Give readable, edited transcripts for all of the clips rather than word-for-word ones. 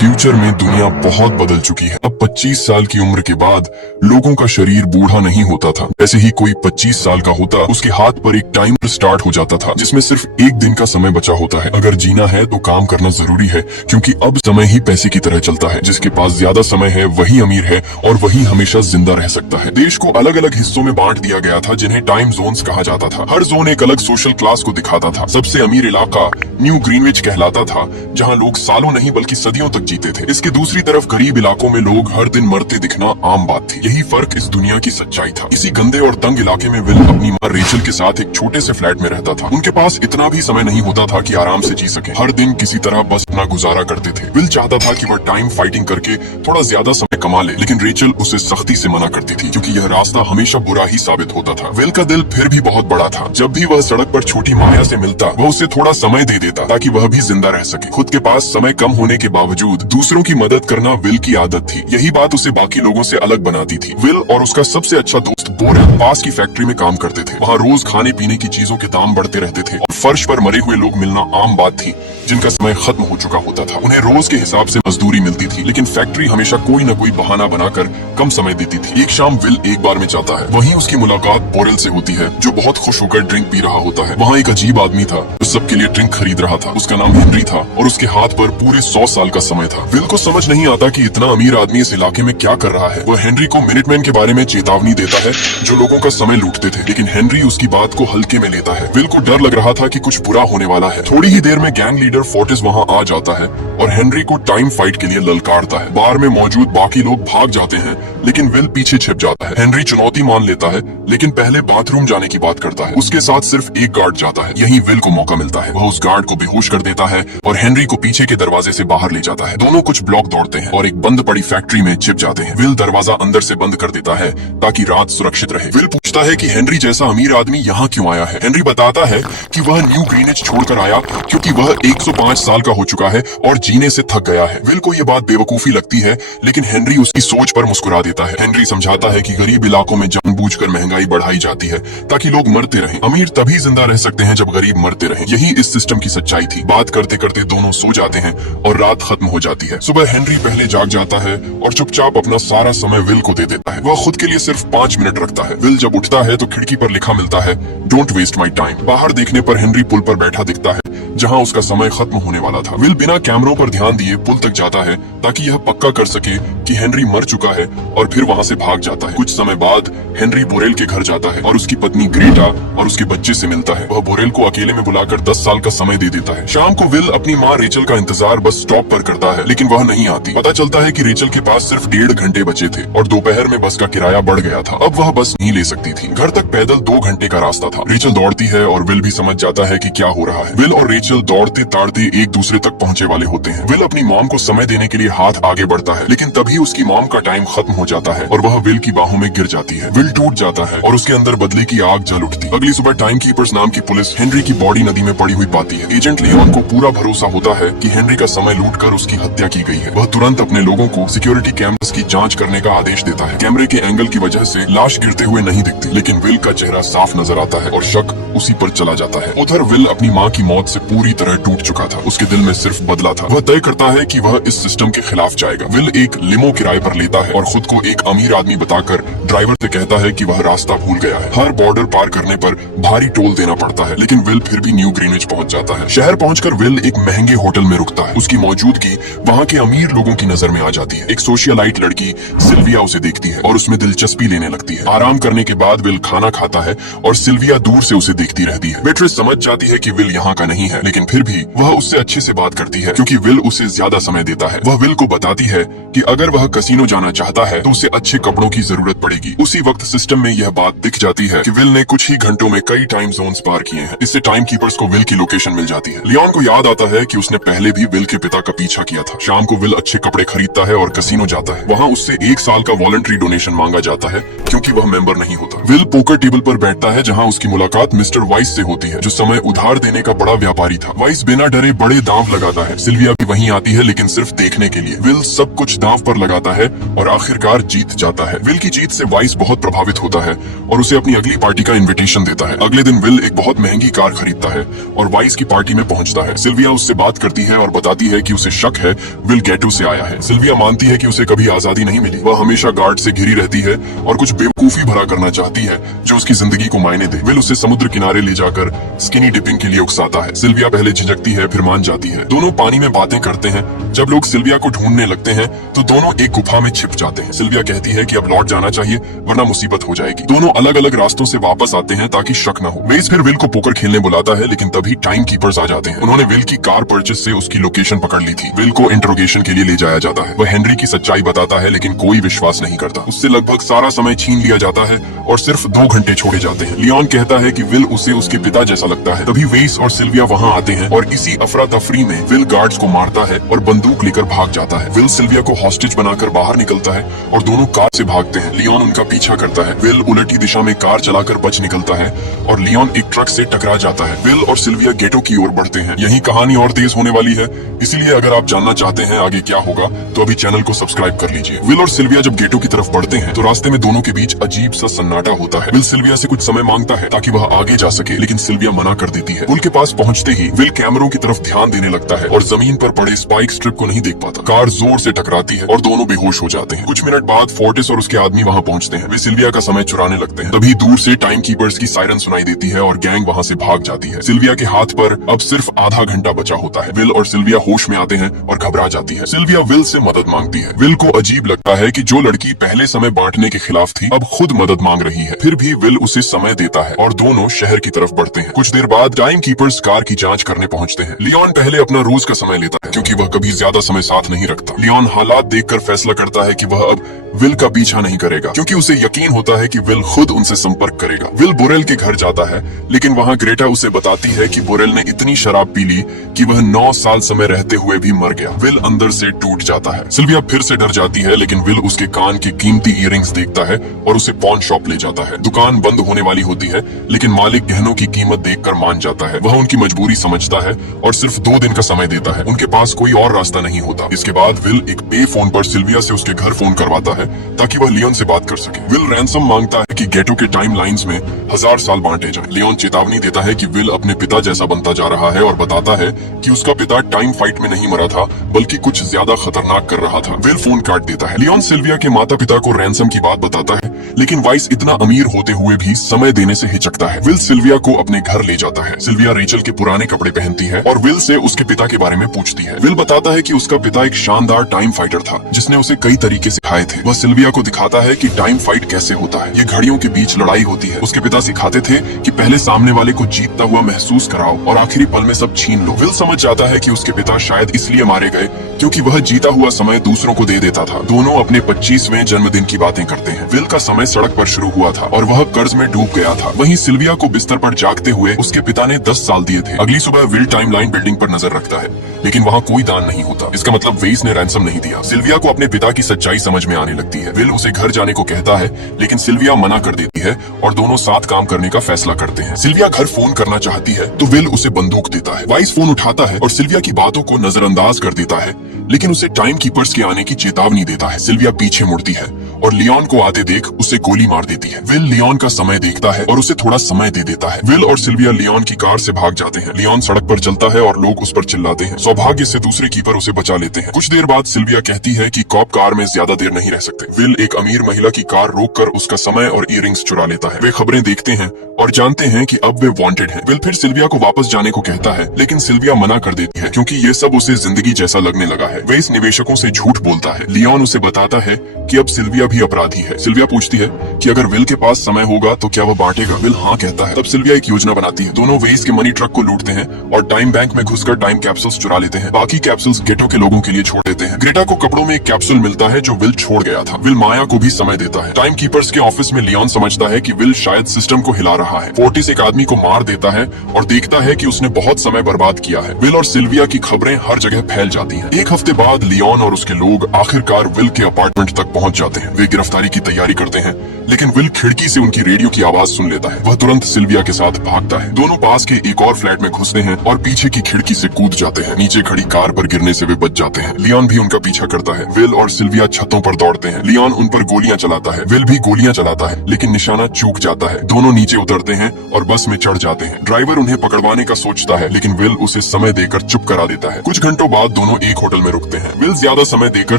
Future में दुनिया बहुत बदल चुकी है। अब 25 साल की उम्र के बाद लोगों का शरीर बूढ़ा नहीं होता था। ऐसे ही कोई 25 साल का होता, उसके हाथ पर एक टाइमर स्टार्ट हो जाता था जिसमें सिर्फ एक दिन का समय बचा होता है। अगर जीना है तो काम करना जरूरी है, क्योंकि अब समय ही पैसे की तरह चलता है। जिसके पास ज्यादा समय है वही अमीर है और वही हमेशा जिंदा रह सकता है। देश को अलग अलग हिस्सों में बांट दिया गया था जिन्हें टाइम जोन्स कहा जाता था। हर जोन एक अलग सोशल क्लास को दिखाता था। सबसे अमीर इलाका न्यू ग्रीनविच कहलाता था, जहाँ लोग सालों नहीं बल्कि सदियों तक जीते थे। इसके दूसरी तरफ गरीब इलाकों में लोग हर दिन मरते दिखना आम बात थी। यही फर्क इस दुनिया की सच्चाई था। इसी गंदे और तंग इलाके में विल अपनी माँ रेचल के साथ एक छोटे से फ्लैट में रहता था। उनके पास इतना भी समय नहीं होता था कि आराम से जी सके। हर दिन किसी तरह बस अपना गुजारा करते थे। विल चाहता था कि वह टाइम फाइटिंग करके थोड़ा ज्यादा समय कमा ले, लेकिन रेचल उसे सख्ती से मना करती थी, क्योंकि यह रास्ता हमेशा बुरा ही साबित होता था। विल का दिल फिर भी बहुत बड़ा था। जब भी वह सड़क पर छोटी माया से मिलता, वह उसे थोड़ा समय दे देता ताकि वह भी जिंदा रह सके। खुद के पास समय कम होने के बावजूद दूसरों की मदद करना विल की आदत थी। यही बात उसे बाकी लोगों से अलग बनाती थी। विल और उसका सबसे अच्छा दोस्त बोरेल पास की फैक्ट्री में काम करते थे। वहाँ रोज खाने पीने की चीजों के दाम बढ़ते रहते थे और फर्श पर मरे हुए लोग मिलना आम बात थी, जिनका समय खत्म हो चुका होता था। उन्हें रोज के हिसाब से मजदूरी मिलती थी, लेकिन फैक्ट्री हमेशा कोई न कोई बहाना बनाकर कम समय देती थी। एक शाम विल एक बार में जाता है। वहीं उसकी मुलाकात बोरेल से होती है, जो बहुत खुश होकर ड्रिंक पी रहा होता है। वहाँ एक अजीब आदमी था जो सबके लिए ड्रिंक खरीद रहा था। उसका नाम हेनरी था और उसके हाथ पर पूरे 100 साल का समय था। विल को समझ नहीं आता कि इतना अमीर आदमी इस इलाके में क्या कर रहा है। वह हेनरी को मिनटमैन के बारे में चेतावनी देता है, जो लोगों का समय लूटते थे, लेकिन हेनरी उसकी बात को हल्के में लेता है। विल को डर लग रहा था कि कुछ बुरा होने वाला है। थोड़ी ही देर में गैंग लीडर फोर्टिस वहाँ आ जाता है और हेनरी को टाइम फाइट के लिए ललकारता है। बार में मौजूद बाकी लोग भाग जाते हैं, लेकिन विल पीछे छिप जाता है। हेनरी चुनौती मान लेता है, लेकिन पहले बाथरूम जाने की बात करता है। उसके साथ सिर्फ एक गार्ड जाता है। यहीं विल को मौका मिलता है। वह उस गार्ड को बेहोश कर देता है और हेनरी को पीछे के दरवाजे से बाहर ले जाता है। दोनों कुछ ब्लॉक दौड़ते हैं और एक बंद पड़ी फैक्ट्री में छिप जाते हैं। विल दरवाजा अंदर से बंद कर देता है ताकि रात सुरक्षित रहे। विल पूछता है कि हेनरी जैसा अमीर आदमी यहाँ क्यों आया है। हेनरी बताता है कि वह न्यू ग्रीनविच छोड़कर आया क्योंकि वह 105 साल का हो चुका है और जीने से थक गया है। विल को यह बात बेवकूफी लगती है, लेकिन हेनरी उसकी सोच पर मुस्कुरा देता है। हेनरी समझाता है कि गरीब इलाकों में जानबूझकर महंगाई बढ़ाई जाती है ताकि लोग मरते रहें। अमीर तभी जिंदा रह सकते हैं जब गरीब मरते रहें। यही इस सिस्टम की सच्चाई थी। बात करते करते दोनों सो जाते हैं और रात खत्म हो जाती है। सुबह हेनरी पहले जाग जाता है और चुपचाप अपना सारा समय विल को दे देता है। वह खुद के लिए सिर्फ 5 मिनट रखता है। विल जब उठता है तो खिड़की पर लिखा मिलता है, डोंट वेस्ट माई टाइम। बाहर देखने पर हेनरी पुल पर बैठा दिखता है, जहां उसका समय खत्म होने वाला था। विल बिना कैमरों पर ध्यान दिए पुल तक जाता है ताकि यह पक्का कर सके कि हेनरी मर चुका है, और फिर वहां से भाग जाता है। कुछ समय बाद हेनरी बोरेल के घर जाता है और उसकी पत्नी ग्रेटा और उसके बच्चे से मिलता है। वह बोरेल को अकेले में बुलाकर 10 साल का समय दे देता है। शाम को विल अपनी माँ रेचल का इंतजार बस स्टॉप पर करता है, लेकिन वह नहीं आती। पता चलता है कि रेचल के पास सिर्फ 1.5 घंटे बचे थे और दोपहर में बस का किराया बढ़ गया था। अब वह बस नहीं ले सकती थी। घर तक पैदल 2 घंटे का रास्ता था। रेचल दौड़ती है और विल भी समझ जाता है कि क्या हो रहा है। विल और रेचल दौड़ते ताड़ते एक दूसरे तक पहुंचे वाले होते हैं। विल अपनी मॉम को समय देने के लिए हाथ आगे बढ़ता है, लेकिन तभी उसकी मॉम का टाइम खत्म हो जाता है और वह विल की बाहों में गिर जाती है। विल टूट जाता है और उसके अंदर बदले की आग जल उठती। अगली सुबह टाइम कीपर्स नाम की पुलिस हेनरी की बॉडी नदी में पड़ी हुई पाती है। एजेंट लियोन को पूरा भरोसा होता है कि हेनरी का समय लूटकर उसकी हत्या की गई है। वह तुरंत अपने लोगों को सिक्योरिटी कैमरास की जांच करने का आदेश देता है। कैमरे के एंगल की वजह से लाश गिरते हुए नहीं दिखती, लेकिन विल का चेहरा साफ नजर आता है और शक उसी पर चला जाता है। उधर विल अपनी माँ की मौत से पूरी तरह टूट चुका था। उसके दिल में सिर्फ बदला था। वह तय करता है कि वह इस सिस्टम के खिलाफ जाएगा। विल एक लिमो किराए पर लेता है और खुद को एक अमीर आदमी बताकर ड्राइवर से कहता है कि वह रास्ता भूल गया है। हर बॉर्डर पार करने पर भारी टोल देना पड़ता है, लेकिन विल फिर भी न्यू ग्रीनविच पहुंच जाता है। शहर पहुंचकर विल एक महंगे होटल में रुकता है। उसकी मौजूदगी वहाँ के अमीर लोगों की नजर में आ जाती है। एक सोशियलाइट लड़की सिल्विया उसे देखती है और उसमें दिलचस्पी लेने लगती है। आराम करने के बाद विल खाना खाता है और सिल्विया दूर से उसे देखती रहती है। वेट्रेस समझ जाती है कि विल यहाँ का नहीं है, लेकिन फिर भी वह उससे अच्छे से बात करती है क्योंकि विल उसे ज्यादा समय देता है। वह विल को बताती है कि अगर वह कसिनो जाना चाहता है तो उसे अच्छे कपड़ों की जरूरत पड़ेगी। उसी वक्त सिस्टम में यह बात दिख जाती है कि विल ने कुछ ही घंटों में कई टाइम जोन्स पार किए हैं। इससे टाइम कीपर्स को विल की लोकेशन मिल जाती है। लियोन को याद आता है कि उसने पहले भी विल के पिता का पीछा किया था। शाम को विल अच्छे कपड़े खरीदता है और कसिनो जाता है। वहाँ उससे 1 साल का वॉलंटरी डोनेशन मांगा जाता है क्योंकि वह मेंबर नहीं होता। था। विल पोकर टेबल पर बैठता है जहाँ उसकी मुलाकात मिस्टर वाइस से होती है, जो समय उधार देने का बड़ा व्यापारी था। वाइस बिना डरे बड़े दांव लगाता है। सिल्विया भी वहीं आती है, लेकिन सिर्फ देखने के लिए। विल सब कुछ दांव पर लगाता है और आखिरकार जीत जाता है। विल की जीत से वाइस बहुत प्रभावित होता है और उसे अपनी अगली पार्टी का इन्विटेशन देता है। अगले दिन विल एक बहुत महंगी कार खरीदता है और वाइस की पार्टी में पहुंचता है। सिल्विया उससे बात करती है और बताती है कि उसे शक है विल गेटो से आया है। सिल्विया मानती है कि उसे कभी आजादी नहीं मिली। वह हमेशा गार्ड से घिरी रहती है और कुछ बेवकूफी भरा करना चाहती है जो उसकी जिंदगी को मायने दे। विल उसे समुद्र किनारे ले जाकर स्किनी डिपिंग के लिए उकसाता है। सिल्विया पहले झिझकती है, फिर मान जाती है। दोनों पानी में बातें करते हैं। जब लोग सिल्विया को ढूंढने लगते हैं तो दोनों एक गुफा में छिप जाते हैं। सिल्विया कहती है कि अब लौट जाना चाहिए वरना मुसीबत हो जाएगी। दोनों अलग अलग रास्तों से वापस आते हैं ताकि शक न हो। वेस फिर विल को पोकर खेलने बुलाता है, लेकिन तभी टाइम कीपर्स आ जाते हैं। उन्होंने विल की कार परचेस से उसकी लोकेशन पकड़ ली थी। विल को इंट्रोगेशन के लिए ले जाया जाता है। वह हेनरी की सच्चाई बताता है, लेकिन कोई विश्वास नहीं करता। उससे लगभग सारा समय छीन लिया जाता है और सिर्फ 2 घंटे छोड़े जाते हैं। लियोन कहता है कि विल उसे उसके पिता जैसा लगता है। तभी वेस और सिल्विया वहाँ आते हैं और इसी अफरा तफरी में विल गार्ड्स को मारता है और बंदूक लेकर भाग जाता है। विल सिल्विया को हॉस्टेज बनाकर बाहर निकलता है और दोनों कार से भागते हैं। लियोन उनका पीछा करता है। विल उलटी दिशा में कार चलाकर बच निकलता है और लियोन एक ट्रक से टकरा जाता है। विल और सिल्विया गेटो की ओर बढ़ते हैं। यही कहानी और तेज होने वाली है, इसीलिए अगर आप जानना चाहते हैं आगे क्या होगा तो अभी चैनल को सब्सक्राइब कर लीजिए। विल और सिल्विया जब गेटो की तरफ बढ़ते हैं तो रास्ते में दोनों के बीच अजीब सा सन्नाटा होता है। विल सिल्विया से कुछ समय मांगता है ताकि वह आगे जा सके, लेकिन सिल्विया मना कर देती है। पुल के पास पहुंचते ही विल कैमरों की तरफ ध्यान देने लगता है और जमीन पर पड़े स्पाइक स्ट्रिप को नहीं देख पाता। कार जोर से टकराती है और दोनों बेहोश हो जाते हैं। कुछ मिनट बाद फोर्टिस और उसके आदमी वहां पहुंचते हैं। वे सिल्विया का समय चुराने लगते हैं। तभी दूर से टाइम कीपर्स की सायरन सुनाई देती है और गैंग वहां से भाग जाती है। सिल्विया के हाथ पर अब सिर्फ आधा घंटा बचा होता है। विल और सिल्विया होश में आते हैं और घबरा जाती है। सिल्विया विल से मदद मांगती है। विल को अजीब लगता है कि जो लड़की पहले समय बांटने के खिलाफ थी अब खुद मदद मांग रही है। फिर भी विल उसे समय देता है और दोनों शहर की तरफ बढ़ते हैं। कुछ देर बाद टाइम कीपर्स कार की जांच करने पहुंचते हैं। लियोन पहले अपना रोज का समय लेता है क्योंकि वह कभी ज्यादा समय साथ नहीं रखता। लियोन हालात देखकर फैसला करता है कि वह अब विल का पीछा नहीं करेगा क्योंकि उसे यकीन होता है कि विल खुद उनसे संपर्क करेगा। विल बोरेल के घर जाता है, लेकिन वहाँ ग्रेटा उसे बताती है कि बोरेल ने इतनी शराब पी ली कि वह 9 साल समय रहते हुए भी मर गया। विल अंदर से टूट जाता है। सिल्विया फिर से डर जाती है, लेकिन विल उसके कान के कीमती इयररिंग्स देखता है और उसे पॉन शॉप ले जाता है। दुकान बंद होने वाली होती है, लेकिन मालिक गहनों की कीमत देखकर मान जाता है। वह उनकी मजबूरी समझता है और सिर्फ 2 दिन का समय देता है। उनके पास कोई और रास्ता नहीं होता। इसके बाद विल एक पे फोन पर सिल्विया से उसके घर फोन करवाता है ताकि वह लियोन से बात कर सके। विल रैंसम मांगता है कि गेटो के टाइम लाइन्स में 1000 साल बांटे जाएं। लियोन चेतावनी देता है कि विल अपने पिता जैसा बनता जा रहा है और बताता है कि उसका पिता टाइम फाइट में नहीं मरा था बल्कि कुछ ज्यादा खतरनाक कर रहा था। विल फोन काट देता है। लियोन सिल्विया के माता पिता को रैंसम की बात बताता है, लेकिन वाइस इतना अमीर होते हुए भी समय देने से हिचकता है। विल सिल्विया को अपने घर ले जाता है। सिल्विया रेचल के पुराने कपड़े पहनती है और विल से उसके पिता के बारे में पूछती है। विल बताता है कि उसका पिता एक शानदार टाइम फाइटर था जिसने उसे कई तरीके सिखाए थे। वह सिल्विया को दिखाता है कि टाइम फाइट कैसे होता है। ये घड़ियों के बीच लड़ाई होती है। उसके पिता सिखाते थे कि पहले सामने वाले को जीतता हुआ महसूस कराओ और आखिरी पल में सब छीन लो। विल समझ जाता है कि उसके पिता शायद इसलिए मारे गए क्योंकि वह जीता हुआ समय दूसरों को दे देता था। दोनों अपने 25वें जन्मदिन की बातें करते हैं। विल का समय सड़क पर शुरू हुआ था और वह कर्ज में डूब गया था। वहीं सिल्विया को बिस्तर पर जागते हुए उसके पिता ने 10 साल दिए थे। अगली सुबह विल टाइमलाइन बिल्डिंग पर नजर रखता है, लेकिन वहाँ कोई दान नहीं होता। इसका मतलब वेस ने रैंसम नहीं दिया। सिल्विया को अपने पिता की सच्चाई समझ में आने लगती है। विल उसे घर जाने को कहता है, लेकिन सिल्विया मना कर देती है और दोनों साथ काम करने का फैसला करते हैं। सिल्विया घर फोन करना चाहती है तो विल उसे बंदूक देता है। वाइस फोन उठाता है और सिल्विया की बातों को नजरअंदाज कर देता है, लेकिन उसे टाइम कीपर्स के आने की चेतावनी देता है। सिल्विया पीछे मुड़ती है और लियोन को आते देख उसे गोली मार देती है। विल लियोन का समय देखता है और उसे थोड़ा समय दे देता है। विल और सिल्विया लियोन की कार से भाग जाते हैं। लियोन सड़क पर चलता है और लोग उस पर चिल्लाते हैं। सौभाग्य से दूसरे कीपर उसे बचा लेते हैं। कुछ देर बाद सिल्विया कहती है कि कॉप कार में ज्यादा देर नहीं रह सकते। विल एक अमीर महिला की कार रोककर उसका समय और इयररिंग्स चुरा लेता है। वे खबरें देखते हैं और जानते हैं कि अब वे वांटेड हैं। विल फिर सिल्विया को वापस जाने को कहता है, लेकिन सिल्विया मना कर देती है क्योंकि ये सब उसे जिंदगी जैसा लगने लगा है। वे इस निवेशकों से झूठ बोलता है। लियोन उसे बताता है कि अब सिल्विया भी अपराधी है। सिल्विया पूछती है कि अगर विल के पास समय होगा तो क्या वह बांटेगा। विल हाँ कहता है। तब सिल्विया एक योजना बनाती है। दोनों वेस के मनी ट्रक को लूटते हैं और टाइम बैंक में घुसकर टाइम कैप्सूल्स चुरा लेते हैं। बाकी कैप्सूल्स गेटो के लोगों के लिए छोड़ देते हैं। ग्रेटा को कपड़ों में एक कैप्सूल मिलता है जो विल छोड़ गया था। विल माया को भी समय देता है। टाइम कीपर्स के ऑफिस में लियोन समझता है कि विल शायद सिस्टम को हिला रहा है। फोर्टिस एक आदमी को मार देता है और देखता है कि उसने बहुत समय बर्बाद किया है। विल और सिल्विया की खबरें हर जगह फैल जाती हैं। एक हफ्ते बाद लियोन और उसके लोग आखिरकार विल के अपार्टमेंट तक पहुंच जाते हैं। वे गिरफ्तारी की तैयारी करते हैं, लेकिन विल खिड़की से उनकी रेडियो की आवाज सुन लेता है। वह तुरंत सिल्विया के साथ भागता है। दोनों पास के एक और फ्लैट में घुसते हैं और पीछे की खिड़की से कूद जाते हैं। नीचे खड़ी कार पर गिरने से वे बच जाते हैं। लियोन भी उनका पीछा करता है। विल और सिल्विया छतों पर दौड़ते हैं। लियोन उन पर गोलियां चलाता है। विल भी गोलियां चलाता है, लेकिन निशाना चूक जाता है। दोनों नीचे उतरते हैं और बस में चढ़ जाते हैं। ड्राइवर उन्हें पकड़वाने का सोचता है, लेकिन विल उसे समय देकर चुप करा देता है। कुछ घंटों बाद दोनों एक होटल में रुकते हैं। विल ज्यादा समय देकर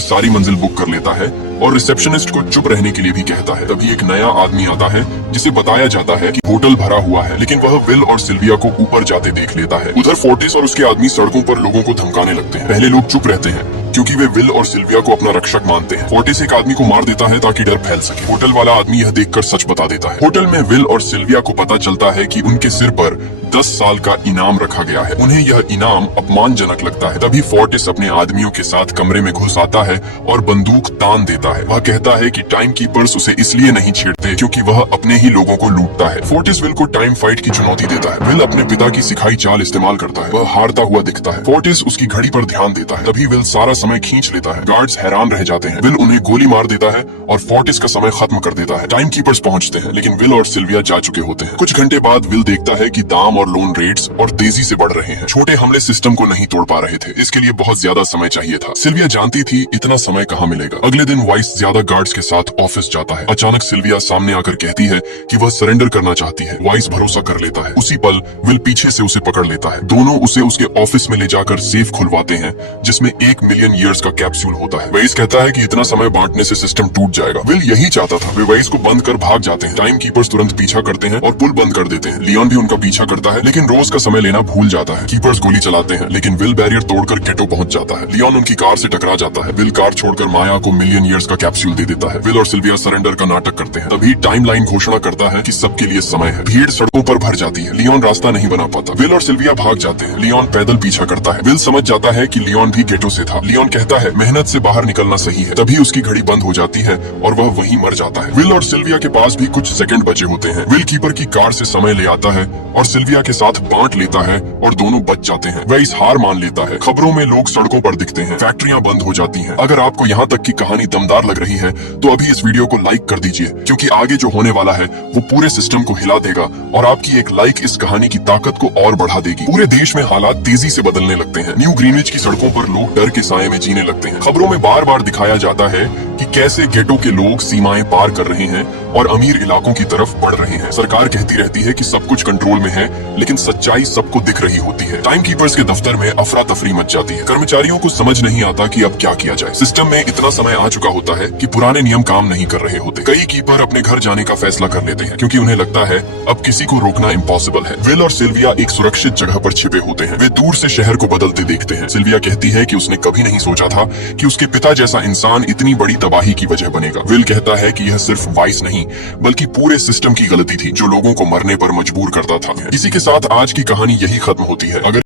सारी मंजिल बुक कर लेता है और रिसेप्शनिस्ट को चुप रहने के लिए भी कहता है। तभी एक नया आदमी आता है जिसे बताया जाता है कि होटल भरा हुआ है, लेकिन वह विल और सिल्विया को ऊपर जाते देख लेता है। उधर फोर्टिस और उसके आदमी सड़कों पर लोगों को धमकाने लगते हैं। पहले लोग चुप रहते हैं क्योंकि वे विल और सिल्विया को अपना रक्षक मानते हैं। फोर्टिस एक आदमी को मार देता है ताकि डर फैल सके। होटल वाला आदमी यह देखकर सच बता देता है। होटल में विल और सिल्विया को पता चलता है कि उनके सिर पर 10 साल का इनाम रखा गया है। उन्हें यह इनाम अपमानजनक लगता है। तभी फोर्टिस अपने आदमियों के साथ कमरे में घुस आता है और बंदूक तान देता है। वह कहता है कि टाइम कीपर्स उसे इसलिए नहीं छेड़ते क्योंकि वह अपने ही लोगों को लूटता है। फोर्टिस विल को टाइम फाइट की चुनौती देता है। विल अपने पिता की सिखाई चाल इस्तेमाल करता है। वह हारता हुआ दिखता है। फोर्टिस उसकी घड़ी पर ध्यान देता है। तभी विल सारा समय खींच लेता है। गार्ड्स हैरान रह जाते हैं। विल उन्हें गोली मार देता है और फोर्टिस का समय खत्म कर देता है। टाइम कीपर्स पहुंचते हैं, लेकिन विल और सिल्विया जा चुके होते हैं। कुछ घंटे बाद विल देखता है कि दाम और लोन रेट्स और तेजी से बढ़ रहे हैं। छोटे हमले सिस्टम को नहीं तोड़ पा रहे थे। इसके लिए बहुत ज्यादा समय चाहिए था। सिल्विया जानती थी इतना समय कहाँ मिलेगा। अगले दिन वाइस ज्यादा गार्ड्स के साथ ऑफिस जाता है। अचानक सिल्विया सामने आकर कहती है कि वह सरेंडर करना चाहती है। वाइस भरोसा कर लेता है। उसी पल विल पीछे से उसे पकड़ लेता है। दोनों उसे उसके ऑफिस में ले जाकर सेफ खुलवाते हैं जिसमें 1 मिलियन ईयर्स का कैप्सूल होता है। वाइस कहता है कि इतना समय बांटने से सिस्टम टूट जाएगा। विल यही चाहता था। वे वाइस को बंद कर भाग जाते हैं। टाइम कीपर्स तुरंत पीछा करते हैं और पुल बंद कर देते हैं। लियोन भी उनका पीछा करता है, लेकिन रोज का समय लेना भूल जाता है। कीपर्स गोली चलाते हैं, लेकिन विल बैरियर तोड़कर गेटो पहुंच जाता है। लियोन उनकी कार से टकरा जाता है। विल कार छोड़कर माया को मिलियन ईयर्स का कैप्सूल दे देता है। विल और सिल्विया सरेंडर का नाटक करते हैं। तभी टाइमलाइन घोषणा करता है कि सबके लिए समय है। भीड़ सड़कों पर भर जाती है। लियोन रास्ता नहीं बना पाता। विल और सिल्विया भाग जाते हैं। लियोन पैदल पीछा करता है। विल समझ जाता है कि लियोन भी गेटो से था। लियोन कहता है मेहनत से बाहर निकलना सही है। तभी उसकी घड़ी बंद हो जाती है और वह वहीं मर जाता है। विल और सिल्विया के पास भी कुछ सेकंड बचे होते हैं। विल कीपर की कार से समय ले आता है और सिल्विया के साथ बांट लेता है और दोनों बच जाते हैं। वह इस हार मान लेता है। खबरों में लोग सड़कों पर दिखते हैं। फैक्ट्रियां बंद हो जाती हैं। अगर आपको यहाँ तक की कहानी दमदार लग रही है तो अभी इस वीडियो को लाइक कर दीजिए, क्योंकि आगे जो होने वाला है वो पूरे सिस्टम को हिला देगा और आपकी एक लाइक इस कहानी की ताकत को और बढ़ा देगी। पूरे देश में हालात तेजी से बदलने लगते हैं। न्यू ग्रीनविच की सड़कों पर लोग डर के साए में जीने लगते हैं। खबरों में बार बार दिखाया जाता है कि कैसे गेटो के लोग सीमाएं पार कर रहे हैं और अमीर इलाकों की तरफ बढ़ रहे हैं। सरकार कहती रहती है कि सब कुछ कंट्रोल में है, लेकिन सच्चाई सबको दिख रही होती है। टाइम कीपर्स के दफ्तर में अफरा तफरी मच जाती है। कर्मचारियों को समझ नहीं आता कि अब क्या किया जाए। सिस्टम में इतना समय आ चुका होता है कि पुराने नियम काम नहीं कर रहे होते। कई कीपर अपने घर जाने का फैसला कर लेते हैं क्योंकि उन्हें लगता है अब किसी को रोकना इम्पॉसिबल है। विल और सिल्विया एक सुरक्षित जगह पर छिपे होते हैं। वे दूर से शहर को बदलते देखते हैं। सिल्विया कहती है कि उसने कभी नहीं सोचा था कि उसके पिता जैसा इंसान इतनी बड़ी तबाही की वजह बनेगा। विल कहता है कि यह सिर्फ वाइस नहीं बल्कि पूरे सिस्टम की गलती थी जो लोगों को मरने पर मजबूर करता था। इसी के साथ आज की कहानी यही खत्म होती है। अगर